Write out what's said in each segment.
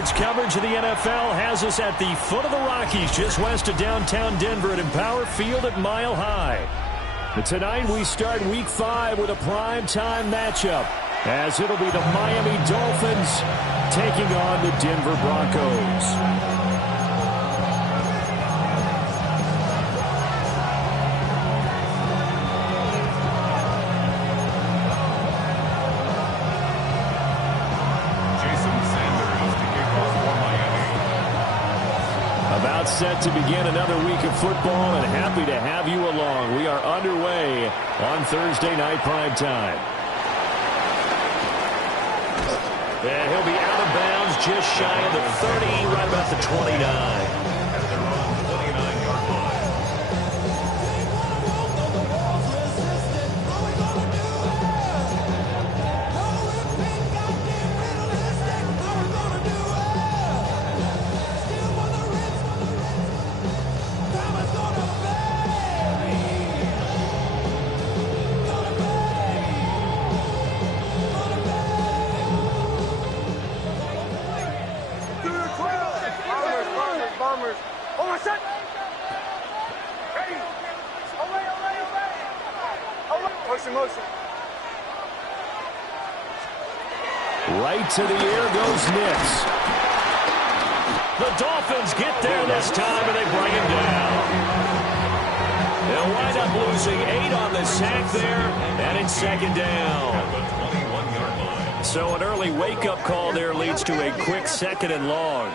Sports coverage of the NFL has us at the foot of the Rockies, just west of downtown Denver at Empower Field at Mile High. And tonight we start Week 5 with a primetime matchup, as it'll be the Miami Dolphins taking on the Denver Broncos. Set to begin another week of football, and happy to have you along. We are underway on Thursday night primetime. And he'll be out of bounds just shy of the 30, right about the 29. Right to the air goes Nix. The Dolphins get there this time, and they bring him down. They'll wind up losing 8 on the sack there, and it's second down. So an early wake-up call there leads to a quick second and long.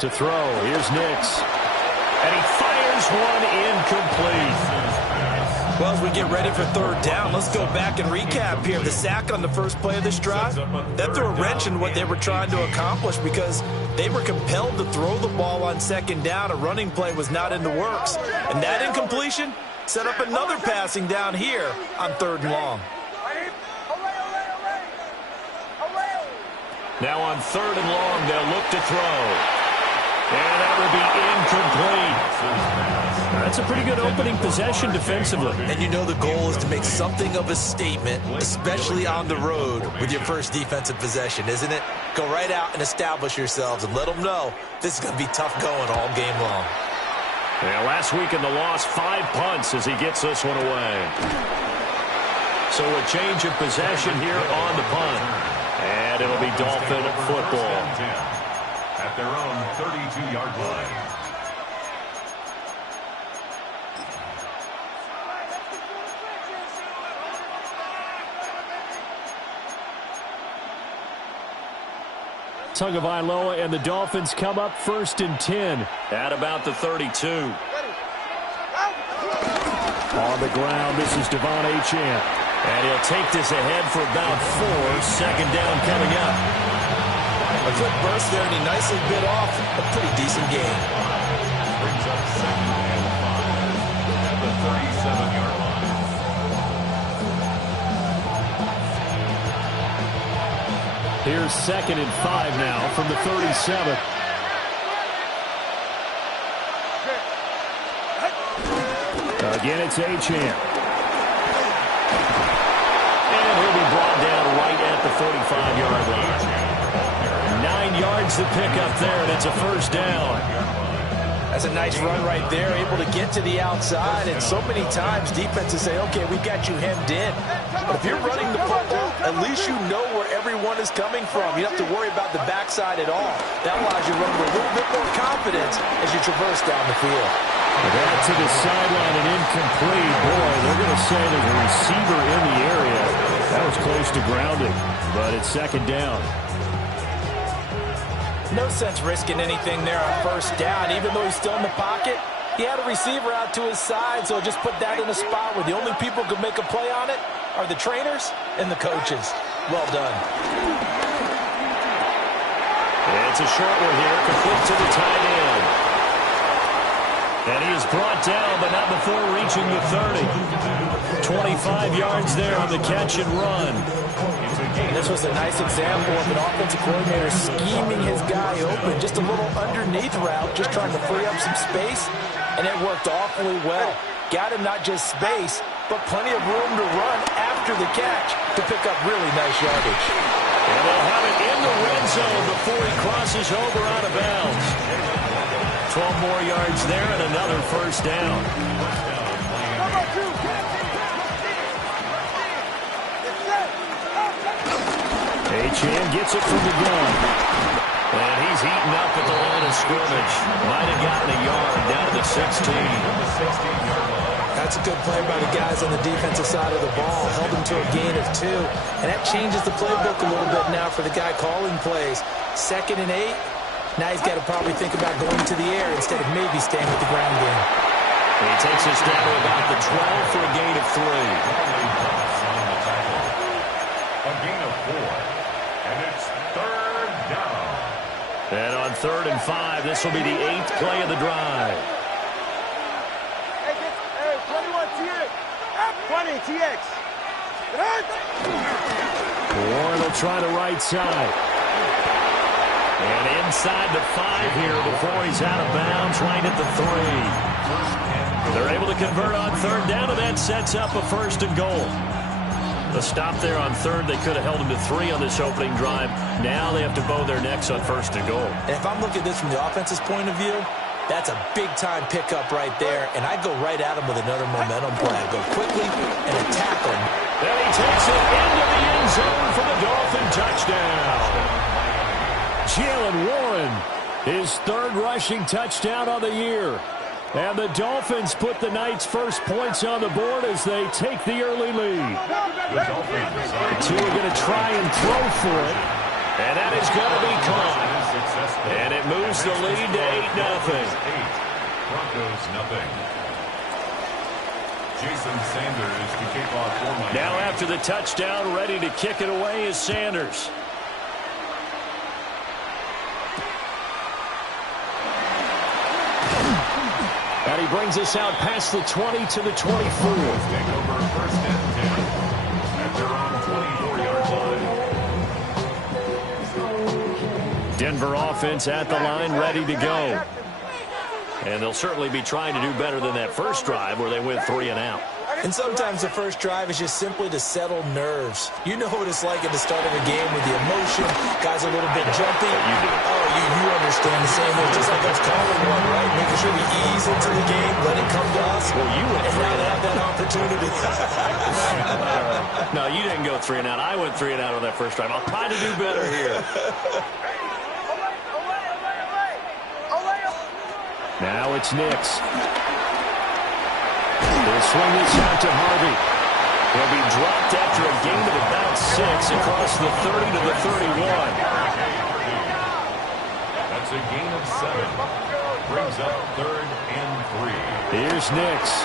To throw, here's Nix. And he fires one incomplete. Well, as we get ready for third down, let's go back and recap here. The sack on the first play of this drive, that threw a wrench in what they were trying to accomplish because they were compelled to throw the ball on second down. A running play was not in the works. And that incompletion set up another passing down here on third and long. Now on third and long, they'll look to throw. And that will be incomplete. That's a pretty good opening possession defensively. And you know the goal is to make something of a statement, especially on the road with your first defensive possession, isn't it? Go right out and establish yourselves and let them know this is going to be tough going all game long. Yeah, last week in the loss, 5 punts as he gets this one away. So a change of possession here on the punt. And it'll be Dolphin football. At their own 32-yard line. Tagovailoa and the Dolphins come up 1st and 10 at about the 32. On the ground, this is Devon Achane. And he'll take this ahead for about 4. Second down coming up. A quick burst there, and he nicely bit off a pretty decent gain. Brings up 2nd and 5 at the 37-yard line. Here's 2nd and 5 now from the 37. Again, it's Achane. And he'll be brought down right at the 45-yard line. 9 yards to pick up there, and it's a first down. That's a nice run right there, able to get to the outside, and so many times defenses say, okay, we got you hemmed in. But if you're running the football, at least you know where everyone is coming from. You don't have to worry about the backside at all. That allows you to run with a little bit more confidence as you traverse down the field. That to the sideline and incomplete. Boy, they're going to say there's a receiver in the area. That was close to grounding, but it's second down. No sense risking anything there on first down. Even though he's still in the pocket, he had a receiver out to his side, so just put that in a spot where the only people who can make a play on it are the trainers and the coaches. Well done. It's a short one here, complete to the tight end. And he is brought down, but not before reaching the 30. 25 yards there on the catch and run. And this was a nice example of an offensive coordinator scheming his guy open. Just a little underneath route, just trying to free up some space, and it worked awfully well. Got him not just space, but plenty of room to run after the catch to pick up really nice yardage. And they'll before he crosses over out of bounds. 12 more yards there and another first down. Achane gets it from the gun. And he's heating up at the line of scrimmage. Might have gotten a yard down to the 16. That's a good play by the guys on the defensive side of the ball. Held them to a gain of 2. And that changes the playbook a little bit now for the guy calling plays. 2nd and 8. Now he's got to probably think about going to the air instead of maybe staying with the ground game. And he takes us down to about the 12 for a gain of 3. A gain of 4. And it's 3rd down. And on 3rd and 5, this will be the 8th play of the drive. Hey, 21 TX. 20 TX. Warren will try the right side. And inside the 5 here before he's out of bounds, right at the 3. They're able to convert on 3rd down, and that sets up a 1st and goal. The stop there on 3rd, they could have held him to 3 on this opening drive. Now they have to bow their necks on 1st and goal. And if I'm looking at this from the offense's point of view, that's a big-time pickup right there, and I go right at him with another momentum play. I go quickly and attack him. And he takes it into the end zone for the Dolphin touchdown. Jalen Warren, his 3rd rushing touchdown on the year. And the Dolphins put the Knights' first points on the board as they take the early lead. The 2 are going to try and throw for it. And that is going to be caught. And it moves the lead to 8-0. Broncos nothing. Jason Sanders to kick off for Miami. Now after the touchdown, ready to kick it away is Sanders. And he brings us out past the 20 to the 24. Take over 1st and 10 at their own 24-yard line. Denver offense at the line, ready to go. And they'll certainly be trying to do better than that first drive where they went 3 and out. And sometimes the first drive is just simply to settle nerves. You know what it's like at the start of a game with the emotion. Guys a little bit jumpy. You do. Oh, you understand the same way. Just like us calling one, right? Making sure we ease into the game, let it come to us. Well, you went and 3 now and they out. have that opportunity. No, you didn't go 3 and out. I went 3 and out on that first drive. I'll try to do better here. Now it's Nix. They'll swing this out to Harvey. He'll be dropped after a gain of about 6 across the 30 to the 31. That's a gain of 7. Brings up 3rd and 3. Here's Nix.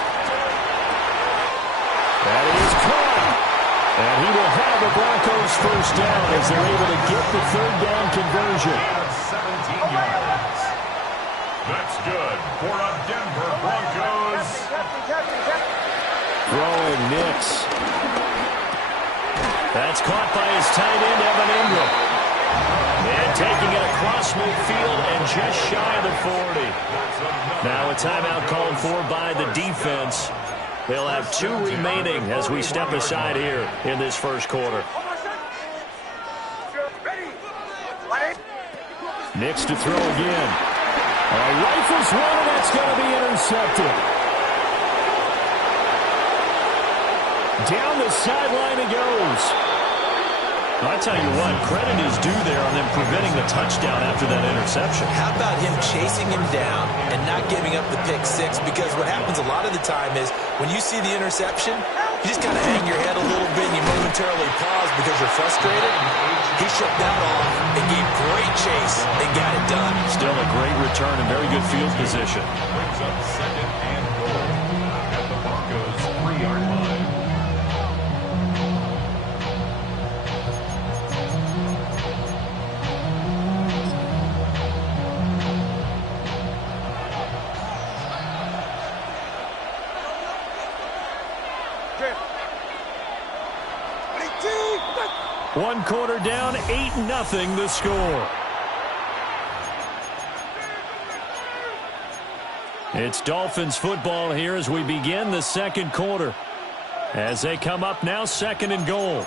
That is caught. And he will have the Broncos first down as they're able to get the 3rd down conversion. 17 yards. That's good for a Denver Broncos. Throwing Nix. That's caught by his tight end, Evan Ingram. And taking it across midfield and just shy of the 40. Now a timeout called for by the defense. They'll have 2 remaining as we step aside here in this first quarter. Nix to throw again. Rifles one, and that's going to be intercepted. Down the sideline it goes. I tell you what, credit is due there on them preventing the touchdown after that interception. How about him chasing him down and not giving up the pick 6? Because what happens a lot of the time is when you see the interception, you just kind of hang your head a little bit and you momentarily pause because you're frustrated. He shook that off and gave great chase and got it done. Still a great return and very good field position. Brings up 2nd and goal at the Broncos 3-yard line. One quarter down, 8-0 the score. It's Dolphins football here as we begin the second quarter. As they come up now, 2nd and goal.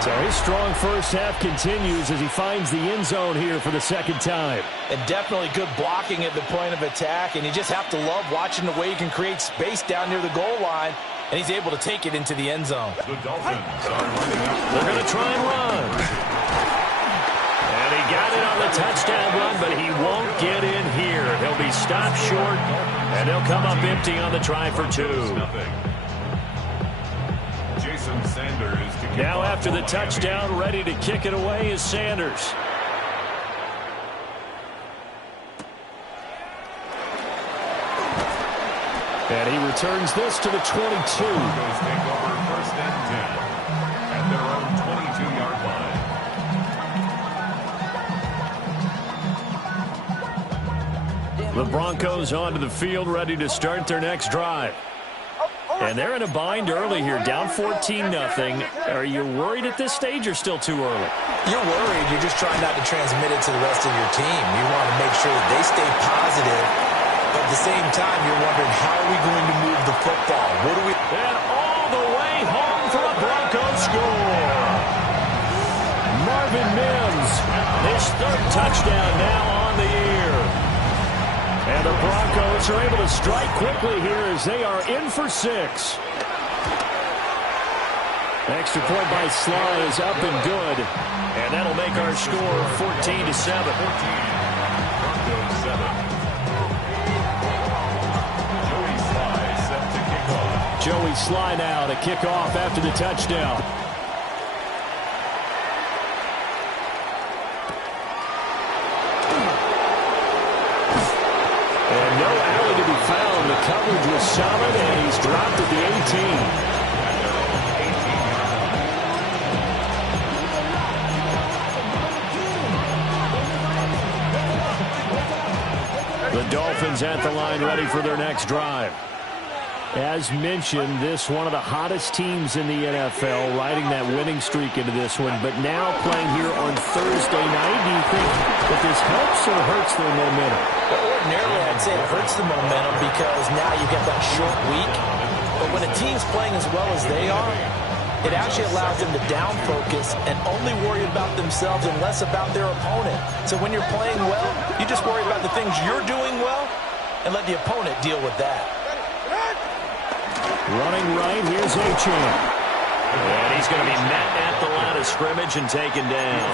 So his strong first half continues as he finds the end zone here for the second time. And definitely good blocking at the point of attack, and you just have to love watching the way he can create space down near the goal line, and he's able to take it into the end zone. The Dolphins are running up. They're going to try and run. And he got it on the touchdown run, but he won't get in here. He'll be stopped short, and they'll come up empty on the try for 2. Jason Sanders to kick Now off after the for touchdown, ready to kick it away is Sanders. And he returns this to the 22. Broncos take over 1st and 10 at their own 22-yard line. The Broncos onto the field, ready to start their next drive. And they're in a bind early here, down 14-0. Are you worried at this stage or still too early? You're worried. You're just trying not to transmit it to the rest of your team. You want to make sure that they stay positive. But at the same time, you're wondering, how are we going to move the football? What do we... And all the way home for a Broncos score. Marvin Mims, his 3rd touchdown now on the year. And the Broncos are able to strike quickly here as they are in for 6. Extra point by Sly is up and good. And that'll make our score 14-7. Broncos 7. Joey Sly now to kick off after the touchdown. And no alley to be found. The coverage was solid, and he's dropped at the 18. The Dolphins at the line, ready for their next drive. As mentioned, this one of the hottest teams in the NFL, riding that winning streak into this one, but now playing here on Thursday night. Do you think that this helps or hurts their momentum? Well, ordinarily, I'd say it hurts the momentum because now you get that short week. But when a team's playing as well as they are, it actually allows them to down focus and only worry about themselves and less about their opponent. So when you're playing well, you just worry about the things you're doing well and let the opponent deal with that. Running right, here's Achane. And he's going to be met at the line of scrimmage and taken down.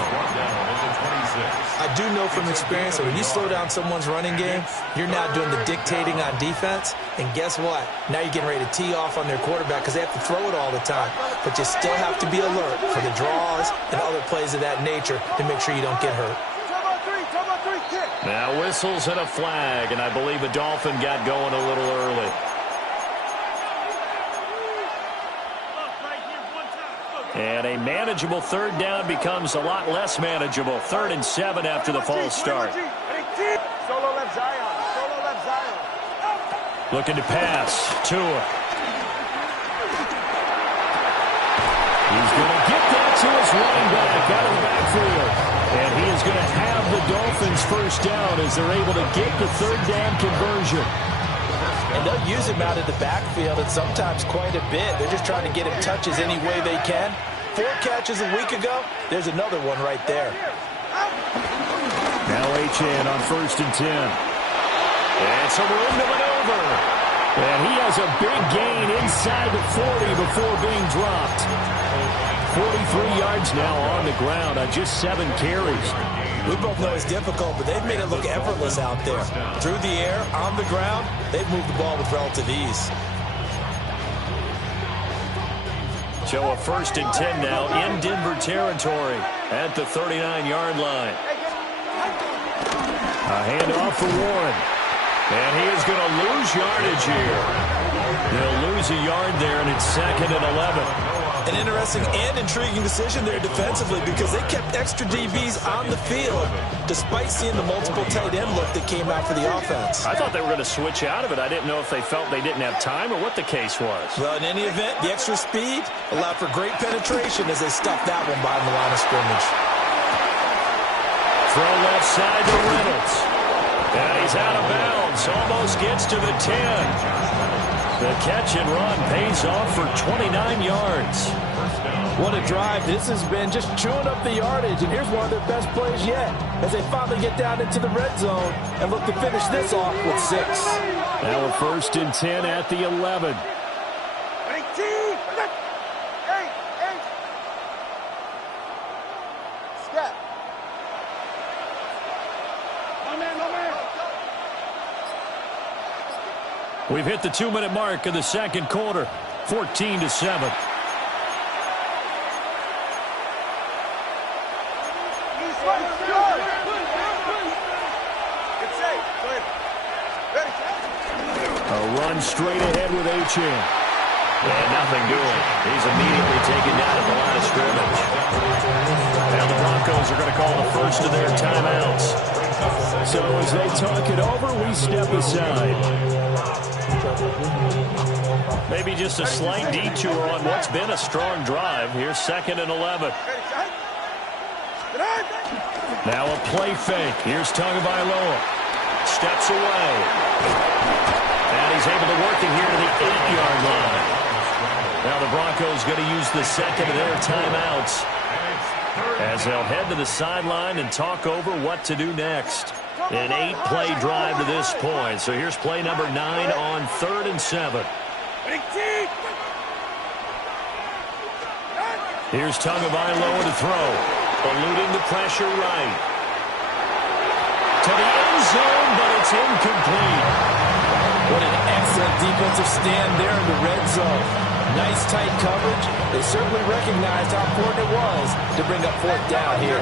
I do know from experience that when you slow down someone's running game, you're now doing the dictating on defense. And guess what? Now you're getting ready to tee off on their quarterback because they have to throw it all the time. But you still have to be alert for the draws and other plays of that nature to make sure you don't get hurt. Now whistles and a flag, and I believe the Dolphin got going a little early. And a manageable 3rd down becomes a lot less manageable. 3rd and 7 after the false start. Solo left Zion. Solo left Zion. Looking to pass. Tua. He's going to get that to his running back out of the backfield. And he is going to have the Dolphins 1st down as they're able to get the 3rd down conversion. And they'll use him out of the backfield, and sometimes quite a bit. They're just trying to get him touches any way they can. 4 catches a week ago. There's another one right there. Now Achane on 1st and 10. And some room to maneuver. And he has a big gain inside the 40 before being dropped. 43 yards now on the ground on just 7 carries. We both know it's difficult, but they've made it look effortless out there. Through the air, on the ground, they've moved the ball with relative ease. So a 1st and 10 now in Denver territory at the 39-yard line. A handoff for Warren. And he is going to lose yardage here. They'll lose a yard there, and it's 2nd and 11. An interesting and intriguing decision there defensively because they kept extra DBs on the field despite seeing the multiple tight end look that came out for the offense. I thought they were going to switch out of it. I didn't know if they felt they didn't have time or what the case was. Well, in any event, the extra speed allowed for great penetration as they stuffed that one by the line of scrimmage. Throw left side to Reynolds. And he's out of bounds. Almost gets to the 10. The catch and run pays off for 29 yards. What a drive this has been, just chewing up the yardage, and here's one of their best plays yet as they finally get down into the red zone and look to finish this off with 6. Now a 1st and 10 at the 11. We've hit the 2-minute mark of the second quarter, 14-7. A run straight ahead with H.M. And nothing doing. He's immediately taken down at the line of scrimmage. Now the Broncos are going to call the first of their timeouts. So as they talk it over, we step aside. Maybe just a slight detour on what's been a strong drive. Here's 2nd and 11. Now a play fake. Here's Tagovailoa. Steps away. And he's able to work it here to the 8-yard line. Now the Broncos going to use the second of their timeouts as they'll head to the sideline and talk over what to do next. An 8-play drive to this point. So here's play number 9 on 3rd and 7. Here's Tagovailoa to throw. Eluding the pressure right. To the end zone, but it's incomplete. What an excellent defensive stand there in the red zone. Nice tight coverage. They certainly recognized how important it was to bring up 4th down here.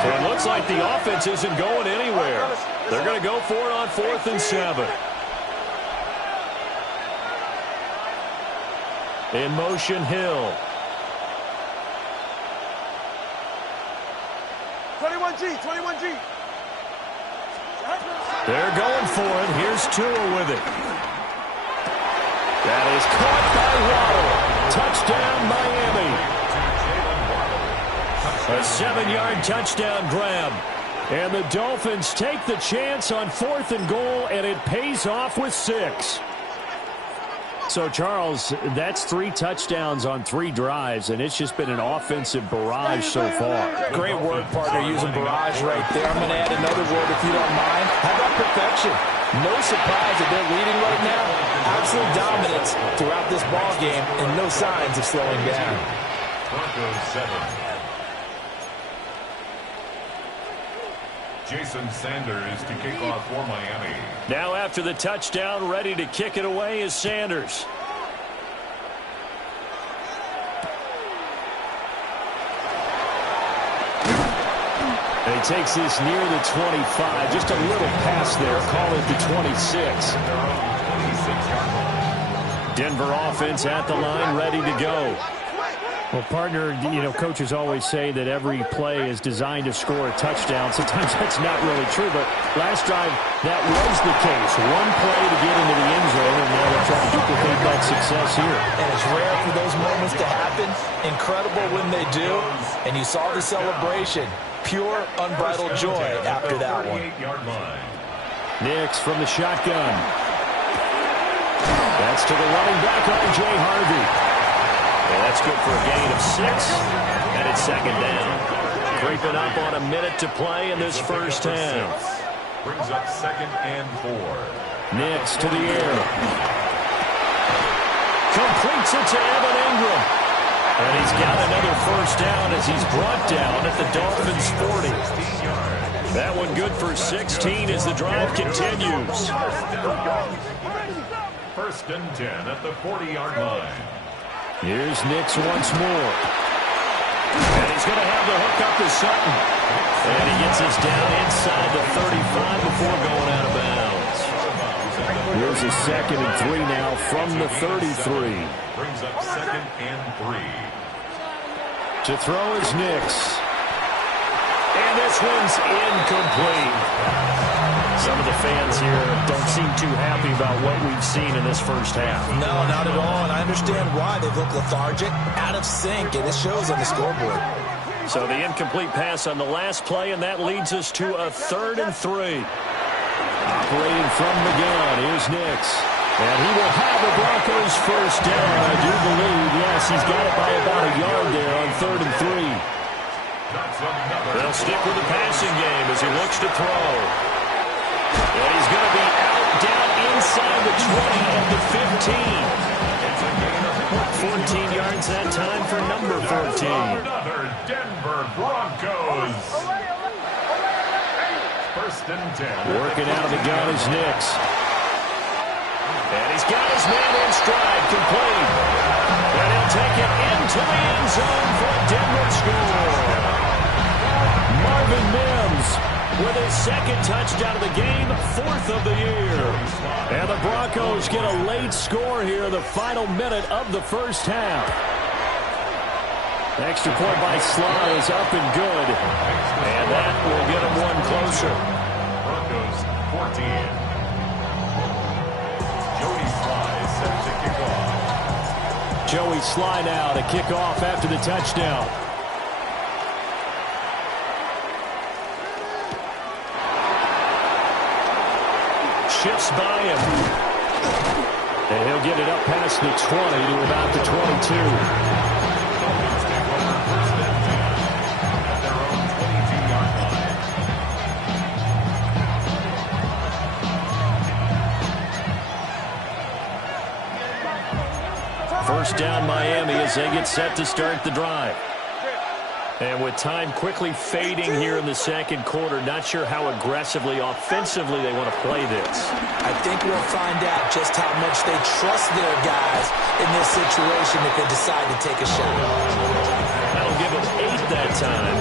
So it looks like the offense isn't going anywhere. They're going to go for it on 4th and 7. In motion, Hill. 21G. They're going for it. Here's Tua with it. That is caught by Waddle. Touchdown, Miami. A 7-yard touchdown grab. And the Dolphins take the chance on 4th and goal, and it pays off with 6. So, Charles, that's 3 touchdowns on 3 drives, and it's just been an offensive barrage so far. Great work, partner, using barrage right there. I'm going to add another word, if you don't mind. How about perfection? No surprise that they're leading right now. Absolute dominance throughout this ball game, and no signs of slowing down. Broncos 7. Jason Sanders to kick off for Miami. Now after the touchdown, ready to kick it away is Sanders. And he takes this near the 25. Just a little pass there. Call it the 26. Denver offense at the line, ready to go. Well, partner, you know, coaches always say that every play is designed to score a touchdown. Sometimes that's not really true, but last drive, that was the case. One play to get into the end zone, and now they're trying to duplicate that success here. And it's rare for those moments to happen. Incredible when they do. And you saw the celebration. Pure, unbridled joy after that one. Nix from the shotgun. That's to the running back, R.J. Harvey. Well, that's good for a gain of 6, and it's 2nd down. Creeping up on a minute to play in this first half. Brings up 2nd and 4. Nix to the air. Completes it to Evan Ingram. And he's got another first down as he's brought down at the Dolphins' 40. That one good for 16 as the drive continues. 1st and 10 at the 40-yard line. Here's Nix once more. And he's going to have the hook up to Sutton. And he gets us down inside the 35 before going out of bounds. Here's a 2nd and 3 now from the 33. Brings up 2nd and 3. To throw is Nix. And this one's incomplete. Some of the fans here don't seem too happy about what we've seen in this first half. No, not at all, and I understand why. They've looked lethargic, out of sync, and it shows on the scoreboard. So the incomplete pass on the last play, and that leads us to a 3rd and 3. Operating from the gun, here's Nix. And he will have the Broncos first down, I do believe. Yes, he's got it by about a yard there on 3rd and 3. They'll stick with the passing game as he looks to throw. And he's going to be out down inside the 20 of the 15. 14 yards that time for number 14. Another Denver Broncos. 1st and 10. Working out of the gun is Nix. And he's got his man in stride, complete. And he'll take it into the end zone for a Denver score. Marvin Mims with his 2nd touchdown of the game, 4th of the year. And the Broncos get a late score here in the final minute of the 1st half. Extra point by Sly is up and good. And that will get him one closer. Broncos 14. Joey Sly set to kick off. Joey Sly now to kick off after the touchdown. Shifts by him. And he'll get it up past the 20 to about the 22. First down Miami as they get set to start the drive. And with time quickly fading here in the 2nd quarter, not sure how aggressively, offensively they want to play this. I think we'll find out just how much they trust their guys in this situation if they decide to take a shot. That'll give them 8 that time,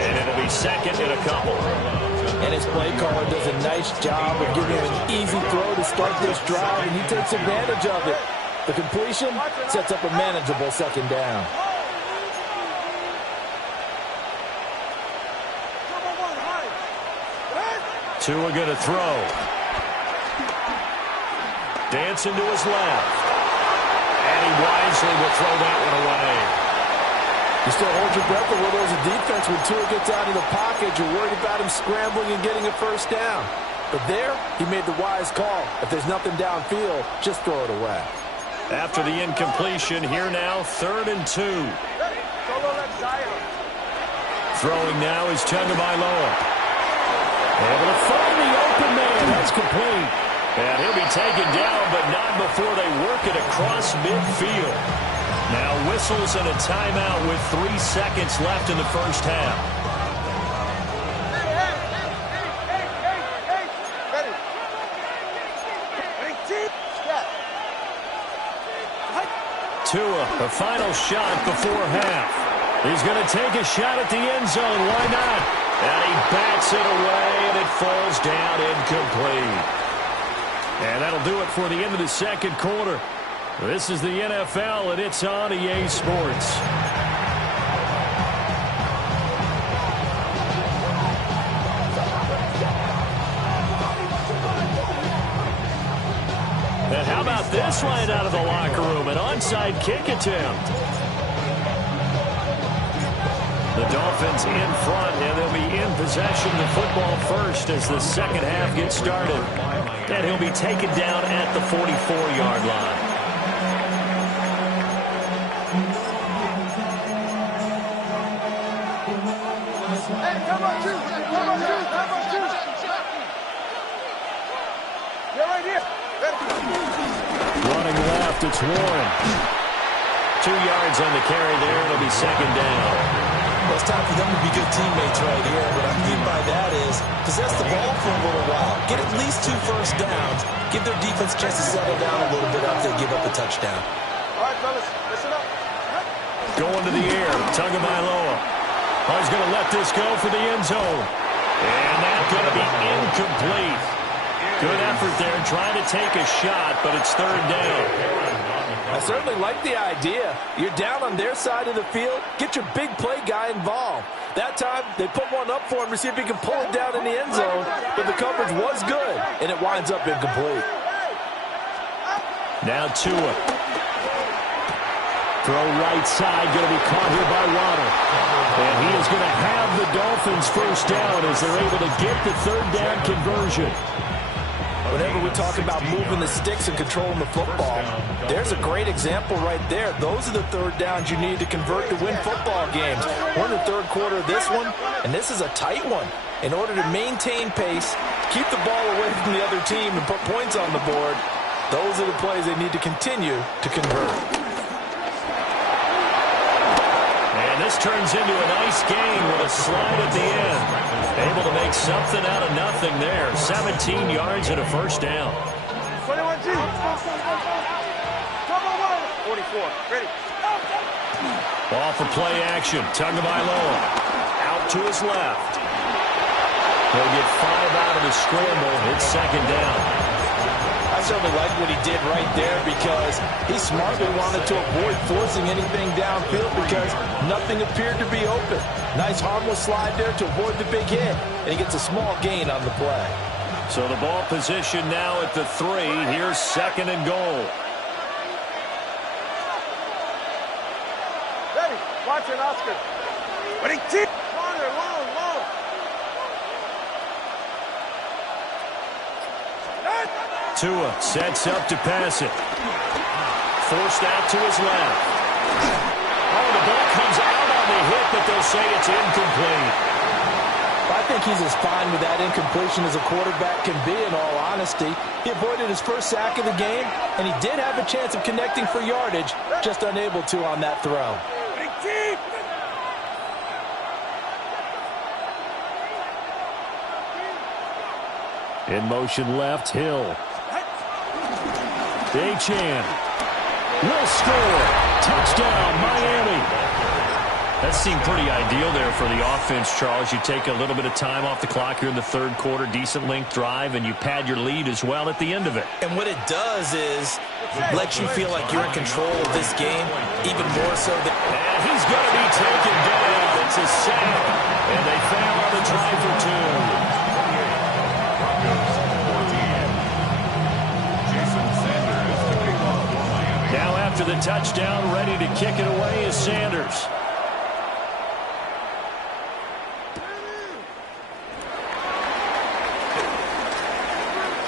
and it'll be 2nd and a couple. And his play caller does a nice job of giving him an easy throw to start this drive, and he takes advantage of it. The completion sets up a manageable 2nd down. Tua going to throw. Dancing to his left. And he wisely will throw that one away. You still hold your breath a little as a defense when Tua gets out of the pocket. You're worried about him scrambling and getting a 1st down. But there, he made the wise call. If there's nothing downfield, just throw it away. After the incompletion, here now, 3rd and 2. Throwing now is Tagovailoa. Able to find the open man. That's complete. And he'll be taken down, but not before they work it across midfield. Now whistles and a timeout with 3 seconds left in the 1st half. Tua, a final shot before half. He's going to take a shot at the end zone. Why not? And he bats it away, and it falls down incomplete. And that'll do it for the end of the 2nd quarter. This is the NFL, and it's on EA Sports. And how about this line out of the locker room? An onside kick attempt. The Dolphins in front, and they'll be in possession of the football first as the 2nd half gets started. And he'll be taken down at the 44-yard line. Hey, come on, shoot! Come on, shoot! Come on, shoot! You're right here. Running left, it's Warren. 2 yards on the carry there. It'll be 2nd down. Well, it's time for them to be good teammates right here. What I mean by that is possess the ball for a little while. Get at least 2 first downs. Give their defense a chance to settle down a little bit after they give up a touchdown. All right, fellas, listen up. Going to the air, Tagovailoa. He's going to let this go for the end zone. And that's going to be incomplete. Good effort there, trying to take a shot, but it's 3rd down. I certainly like the idea. You're down on their side of the field. Get your big play guy involved. That time, they put one up for him to see if he can pull it down in the end zone. But the coverage was good, and it winds up incomplete. Now Tua. Throw right side, going to be caught here by Waddle. And he is going to have the Dolphins 1st down as they're able to get the 3rd down conversion. whenever we talk about moving the sticks and controlling the football, there's a great example right there. Those are the third downs you need to convert to win football games. We're in the third quarter of this one, and this is a tight one. In order to maintain pace, keep the ball away from the other team, and put points on the board, those are the plays they need to continue to convert. And this turns into a nice gain with a slide at the end. Able to make something out of nothing there. 17 yards and a first down. 21G. Cover 1. 44. Ready. Ball for play action. Tagovailoa out to his left. He'll get 5 out of the scramble. It's second down. I certainly like what he did right there because he smartly wanted to avoid forcing anything downfield because nothing appeared to be open. Nice harmless slide there to avoid the big hit, and he gets a small gain on the play. So the ball position now at the 3. Here's second and goal. Ready. Watch it, Oscar. Ready. Corner, long, long. Tua sets up to pass it. Forced out to his left. Oh, the ball comes out on the hit, but they'll say it's incomplete. I think he's as fine with that incompletion as a quarterback can be, in all honesty. He avoided his first sack of the game, and he did have a chance of connecting for yardage, just unable to on that throw. In motion left, Hill. Achane will score. Touchdown, Miami. That seemed pretty ideal there for the offense, Charles. You take a little bit of time off the clock here in the third quarter, decent length drive, and you pad your lead as well at the end of it. And what it does is let you feel like you're in control of this game, even more so than... And he's going to be taken down. It's a sack, and they fail on the try for 2. Now after the touchdown, ready to kick it away is Sanders.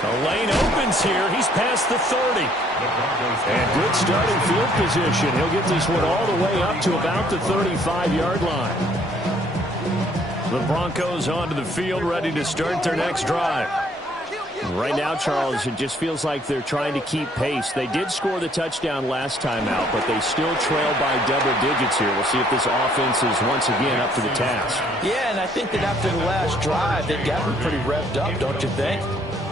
The lane opens here. He's past the 30. And good starting field position. He'll get this one all the way up to about the 35-yard line. The Broncos onto the field, ready to start their next drive. Right now, Charles, it just feels like they're trying to keep pace. They did score the touchdown last time out, but they still trail by double digits here. We'll see if this offense is once again up to the task. Yeah, and I think that after the last drive, they've gotten pretty revved up, don't you think?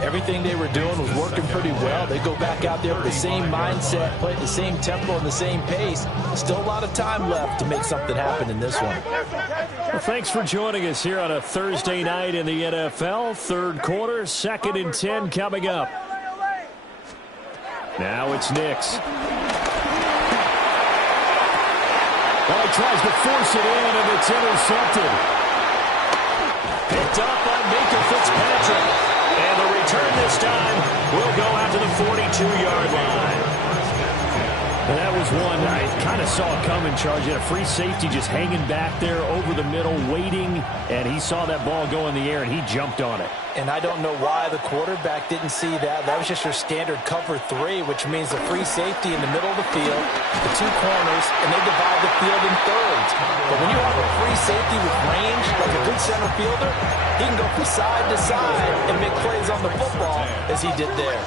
Everything they were doing was working pretty well. They go back out there with the same mindset, play at the same tempo and the same pace. Still a lot of time left to make something happen in this one. Well, thanks for joining us here on a Thursday night in the NFL. Third quarter, 2nd and 10 coming up. Now it's Nix. Well, he tries to force it in, and it's intercepted. Picked up by Minka Fitzpatrick. And the return this time will go out to the 42-yard line. And that was one I kind of saw coming, Charles. You had a free safety just hanging back there over the middle, waiting, and he saw that ball go in the air, and he jumped on it. And I don't know why the quarterback didn't see that. That was just your standard cover 3, which means a free safety in the middle of the field, the 2 corners, and they divide the field in thirds. But when you have a free safety with range, like a good center fielder, he can go from side to side and make plays on the football as he did there.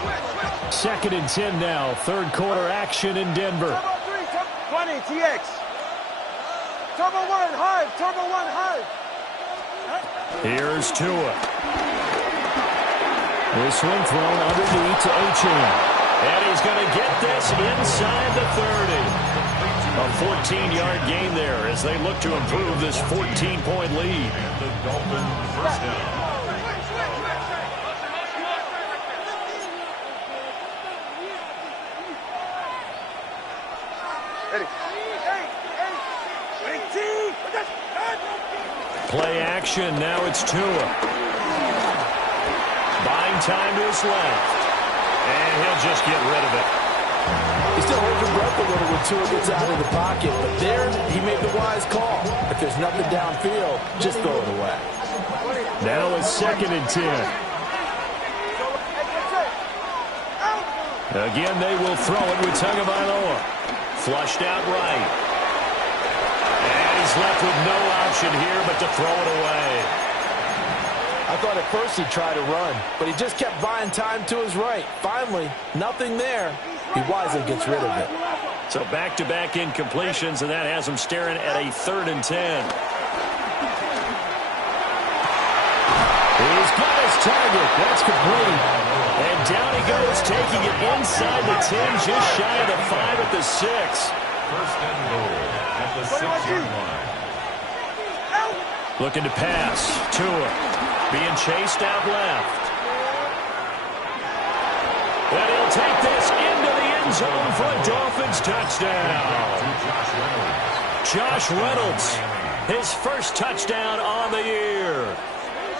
2nd and 10 now. Third quarter action in Denver. 20, TX. Turbo 1, hard. Turbo 1, hard. Here's Tua. This one thrown underneath to Achane. And he's going to get this inside the 30. A 14-yard gain there as they look to improve this 14-point lead. And the Dolphins first down. Play action. Now it's Tua. Buying time to his left. And he'll just get rid of it. He still holds your breath a little when Tua gets out of the pocket. But there, he made the wise call. If there's nothing downfield, just throw it away. Now it's 2nd and 10. Again, they will throw it with Tagovailoa. Flushed out right. And he's left with no option here but to throw it away. I thought at first he'd try to run, but he just kept buying time to his right. Finally, nothing there. He wisely gets rid of it. So back-to-back incompletions, and that has him staring at a 3rd and 10. He's got his target. That's complete. And down he goes, taking it inside the 10, just shy of the 5 at the 6. First and goal at the 6-yard line. Looking to pass. Tua being chased out left. And he'll take this into the end zone for a Dolphins touchdown. Josh Reynolds, his first touchdown on the year.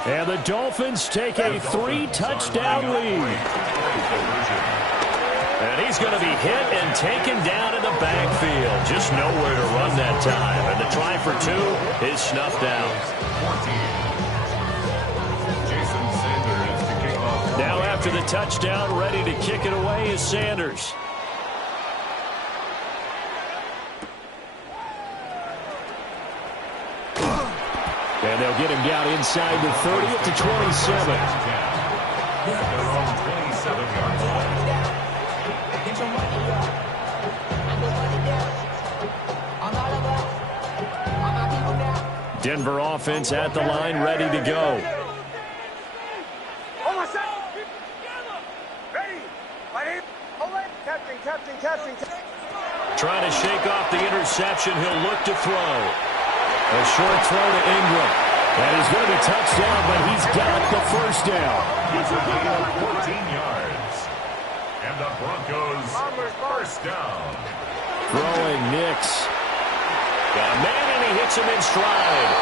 And the Dolphins take a 3-touchdown lead. And he's going to be hit and taken down in the backfield. Just nowhere to run that time. And the try for 2 is snuffed out. Now after the touchdown, ready to kick it away is Sanders. And they'll get him down inside the 30 to 27. Denver offense at the line, ready to go. Trying to shake off the interception. He'll look to throw. A short throw to Ingram. And he's going to be touched down, but he's got the first down. 14 yards. And the Broncos first down. Throwing Nix. Got a man, and he hits him in stride.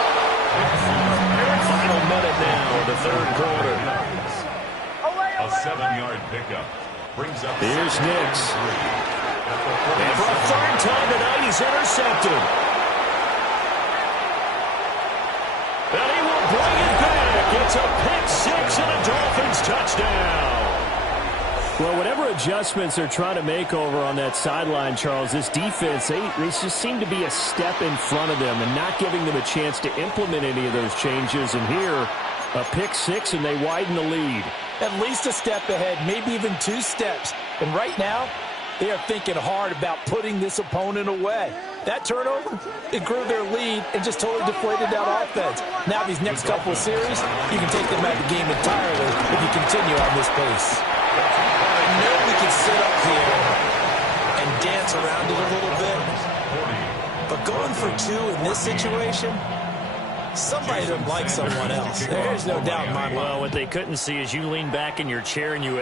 Final minute now of the 3rd quarter. A 7-yard pickup. Brings up Here's Nix. And for a 3rd time tonight, he's intercepted. And he will bring it back. It's a pick-6 and a Dolphins touchdown. Well, whatever adjustments they're trying to make over on that sideline, Charles, this defense, they just seem to be a step in front of them and not giving them a chance to implement any of those changes. And here, a pick-6, and they widen the lead. At least a step ahead, maybe even 2 steps. And right now, they are thinking hard about putting this opponent away. That turnover, it grew their lead and just totally deflated that offense. Now these next couple of series, you can take them out of the game entirely if you continue on this pace. I know we can sit up here and dance around it a little bit, but going for 2 in this situation, somebody doesn't like someone else. There's no doubt in my mind. Well, what they couldn't see is you lean back in your chair and you...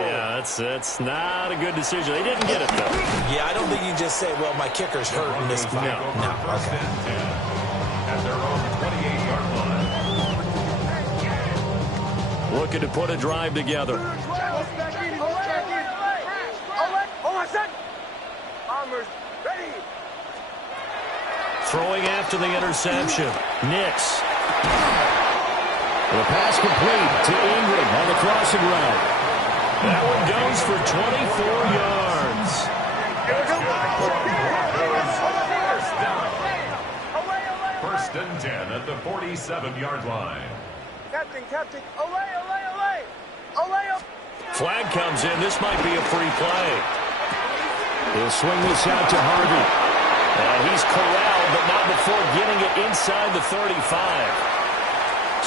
yeah, that's not a good decision. They didn't get it, though. Yeah, I don't think you can just say, well, my kicker's hurt in this fight. No. First and 10 at their own 28-yard line. Looking to put a drive together. Throwing after the interception. Nix. The pass complete to Ingram on the crossing route. That one goes for 24 yards. First and 10 at the 47-yard line. Captain, away. Flag comes in. This might be a free play. He'll swing this out to Harvey. And he's corralled, but not before getting it inside the 35.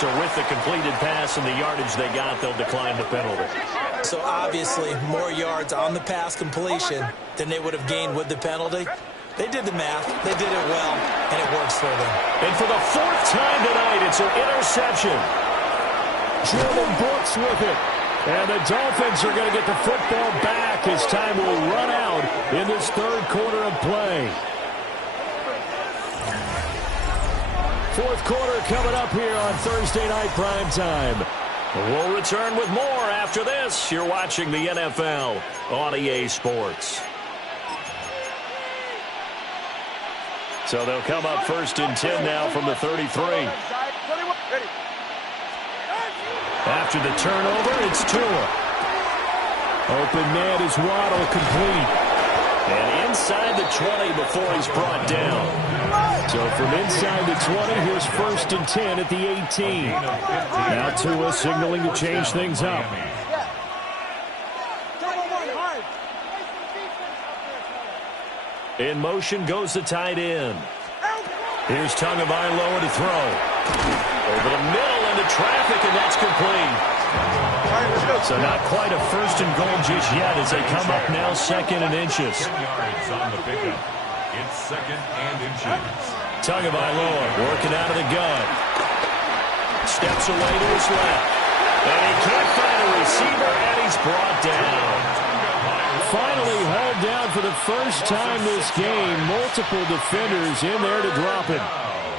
So with the completed pass and the yardage they got, they'll decline the penalty. So obviously more yards on the pass completion than they would have gained with the penalty. They did the math. They did it well, and it works for them. And for the 4th time tonight, it's an interception. Jordan Brooks with it. And the Dolphins are going to get the football back as time will run out in this 3rd quarter of play. 4th quarter coming up here on Thursday Night Primetime. We'll return with more after this. You're watching the NFL on EA Sports. So they'll come up 1st and 10 now from the 33. After the turnover, it's Tua. Open man is Waddle, complete. And inside the 20 before he's brought down. So from inside the 20, here's 1st and 10 at the 18. Now Tua signaling to change things up. In motion goes the tight end. Here's Tagovailoa to throw. Over the middle into traffic, and that's complete. So not quite a 1st and goal just yet as they come up now 2nd and inches. 10 yards on the pickup. It's 2nd and inches. Tagovailoa working out of the gun. Steps away to his left. And he can't find a receiver, and he's brought down. Finally hauled down for the first time this game. Multiple defenders in there to drop him.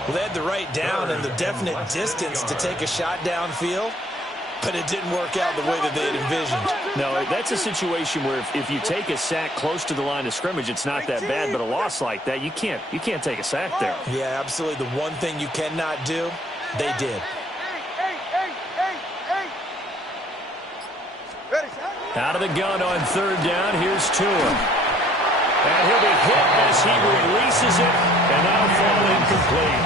Well, they had the right down and the definite distance to take a shot downfield, but it didn't work out the way that they had envisioned. No, that's a situation where if you take a sack close to the line of scrimmage, it's not that bad, but a loss like that, you can't take a sack there. Yeah, absolutely. The one thing you cannot do, they did. Out of the gun on 3rd down, here's Tua. And he'll be hit as he releases it, and now fall incomplete.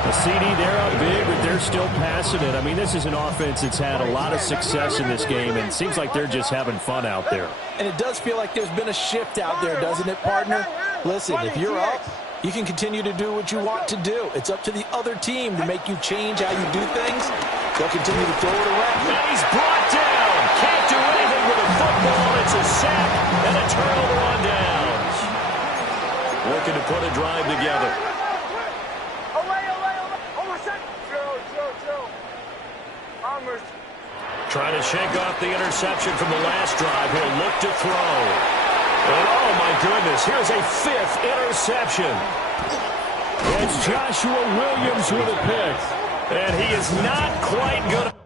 The CD, they're up big, but they're still passing it. I mean, this is an offense that's had a lot of success in this game, and it seems like they're just having fun out there. And it does feel like there's been a shift out there, doesn't it, partner? Listen, if you're up, you can continue to do what you want to do. It's up to the other team to make you change how you do things. They'll continue to throw it around. And he's brought down. Can't do anything with a football. It's a sack and a turnover on downs. Looking to put a drive together. Trying to shake off the interception from the last drive. He'll look to throw. And oh, my goodness, here's a 5th interception. It's Joshua Williams with a pick. And he is not quite going to...